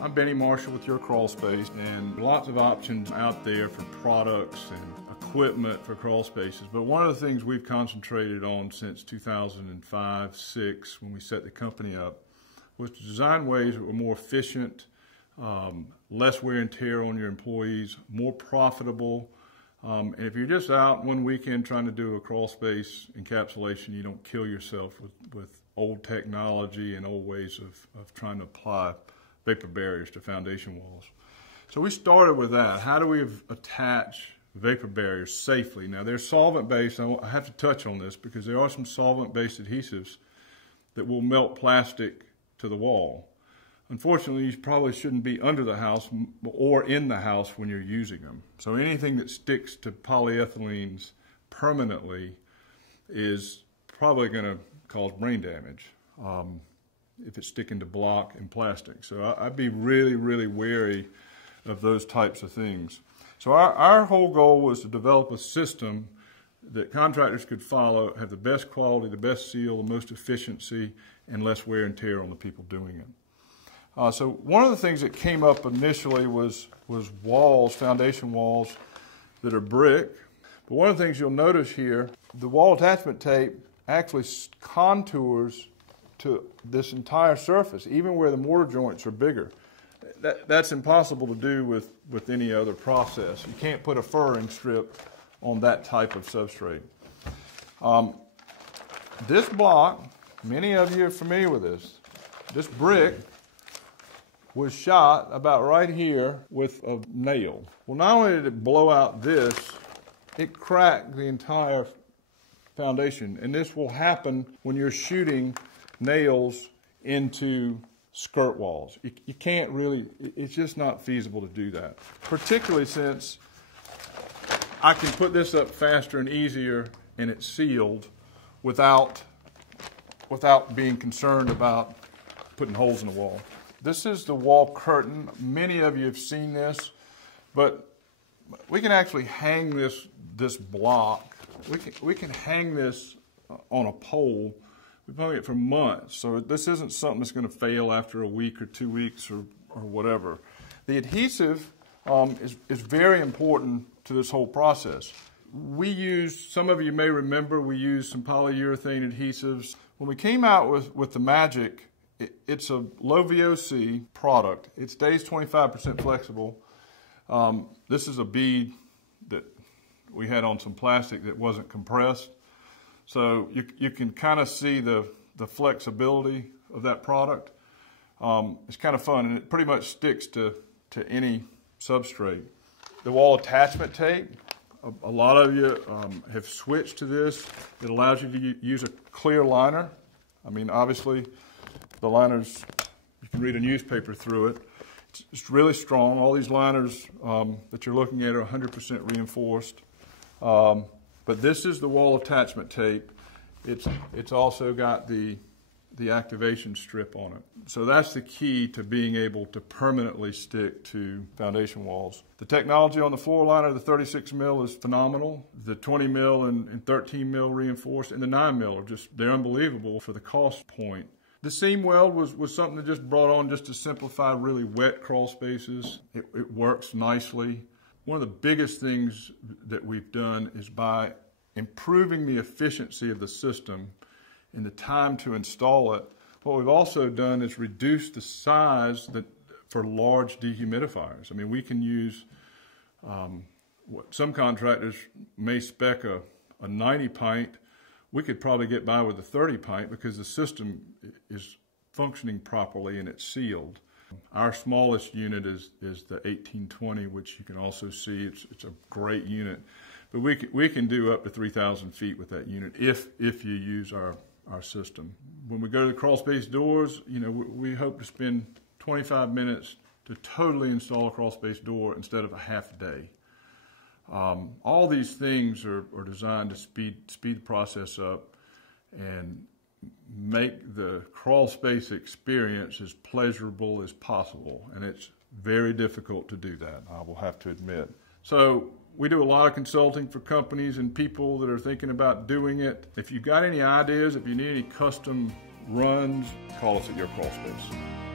I'm Benny Marshall with Your Crawlspace, and lots of options out there for products and equipment for crawl spaces. But one of the things we've concentrated on since 2005-06, when we set the company up, was to design ways that were more efficient, less wear and tear on your employees, more profitable. And if you're just out one weekend trying to do a crawl space encapsulation, you don't kill yourself with old technology and old ways of trying to apply vapor barriers to foundation walls. So we started with that. How do we attach vapor barriers safely? Now they're solvent-based. I have to touch on this because there are some solvent-based adhesives that will melt plastic to the wall. Unfortunately, you probably shouldn't be under the house or in the house when you're using them. So anything that sticks to polyethylenes permanently is probably going to cause brain damage if it's sticking to block and plastic. So I'd be really, really wary of those types of things. So our whole goal was to develop a system that contractors could follow, have the best quality, the best seal, the most efficiency, and less wear and tear on the people doing it. So one of the things that came up initially was walls, foundation walls that are brick. But one of the things you'll notice here, the wall attachment tape actually contours to this entire surface, even where the mortar joints are bigger. That's impossible to do with any other process. You can't put a furring strip on that type of substrate. This block, many of you are familiar with this. This brick was shot about right here with a nail. Well, not only did it blow out this, it cracked the entire foundation. And this will happen when you're shooting nails into skirt walls. You can't really, it's just not feasible to do that. Particularly since I can put this up faster and easier and it's sealed without being concerned about putting holes in the wall. This is the wall curtain. Many of you have seen this, but we can actually hang this block. We can hang this on a pole. We've hung it for months, so this isn't something that's going to fail after a week or 2 weeks or whatever. The adhesive is very important to this whole process. We used, some of you may remember, we used some polyurethane adhesives. When we came out with the Magic, it's a low VOC product. It stays 25% flexible. This is a bead that we had on some plastic that wasn't compressed. So you can kind of see the flexibility of that product. It's kind of fun, and it pretty much sticks to any substrate. The wall attachment tape, a lot of you have switched to this. It allows you to use a clear liner. I mean, obviously, the liners, you can read a newspaper through it. It's really strong. All these liners that you're looking at are 100% reinforced. But this is the wall attachment tape. It's also got the activation strip on it. So that's the key to being able to permanently stick to foundation walls. The technology on the floor liner, the 36 mil is phenomenal. The 20 mil and 13 mil reinforced, and the 9 mil are just, they're unbelievable for the cost point. The seam weld was something that just brought on just to simplify really wet crawl spaces. It works nicely. One of the biggest things that we've done is by improving the efficiency of the system and the time to install it, what we've also done is reduce the size for large dehumidifiers. I mean, we can use, what some contractors may spec a 90 pint. We could probably get by with a 30 pint because the system is functioning properly and it's sealed. Our smallest unit is the 1820, which you can also see. It's a great unit. But we can do up to 3,000 feet with that unit if you use our system. When we go to the crawl space doors, you know, we hope to spend 25 minutes to totally install a crawl space door instead of a half day. All these things are designed to speed the process up and make the crawl space experience as pleasurable as possible. And it's very difficult to do that, I will have to admit. So we do a lot of consulting for companies and people that are thinking about doing it. If you've got any ideas, if you need any custom runs, call us at Your Crawlspace.